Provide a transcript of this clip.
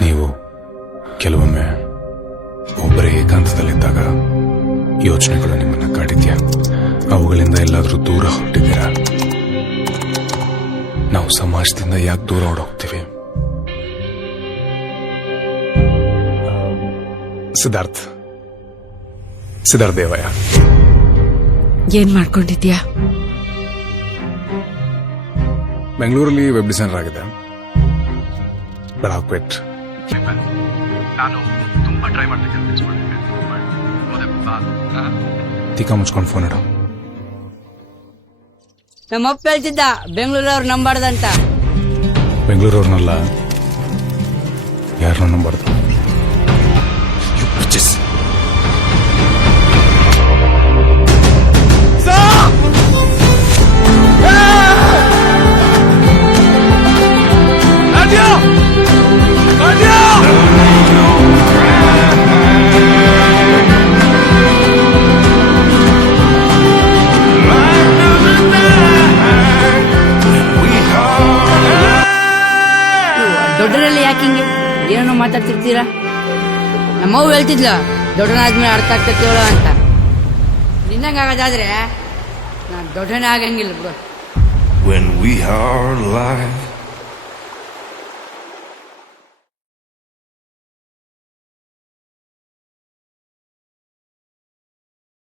ನೀವು ಕೆಲವೊಮ್ಮೆ ಒಬ್ಬರೇ ಏಕಾಂತದಲ್ಲಿದ್ದಾಗ ಯೋಚನೆಗಳು ನಿಮ್ಮನ್ನ ಕಾಡಿದ್ಯಾ? ಅವುಗಳಿಂದ ಎಲ್ಲಾದ್ರೂ ದೂರ ಹೊರಟಿದ್ದೀರಾ? ನಾವು ಸಮಾಜದಿಂದ ಯಾಕೆ ದೂರ ಓಡೋಗ್ತೀವಿ? ಸಿದ್ಧಾರ್ಥ್ ದೇವಯ್ಯ. ಏನ್ ಮಾಡ್ಕೊಂಡಿದ್ಯಾ? ಬೆಂಗಳೂರಲ್ಲಿ ವೆಬ್ ಡಿಸೈನರ್ ಆಗಿದೆ. But I quit. ನಾನು ತುಂಬಾ ಟ್ರೈ ಮಾಡ್ತಿದ್ದೆ. ತೀಕ ಮುಚ್ಕೊಂಡು ಫೋನ್ ಇಡು. ನಮ್ಮಪ್ಪ ಹೇಳ್ತಿದ್ದ ಬೆಂಗಳೂರವ್ರು ನಂಬಾರ್ದಂತ. ಬೆಂಗಳೂರವ್ರನ್ನಲ್ಲ, ಯಾರನ್ನೂ ನಂಬಾರ್ದು. ದೊಡ್ಡರಲ್ಲಿ ಯಾಕಿಂಗೆ ಏನೋ ಮಾತಾಡ್ತಿರ್ತೀರಾ? ನಮ್ಮವ್ವ ಹೇಳ್ತಿದ್ಲ ದೊಡ್ಡನಾದ್ಮೇಲೆ ಅರ್ಥ ಆಗ್ತೈತಿವಳ ಅಂತ. ನಿನ್ನಂಗಾಗದಾದ್ರೆ ನಾನು ದೊಡ್ಡನೇ ಆಗಂಗಿಲ್ಲ ಬಿಡು. When we are alive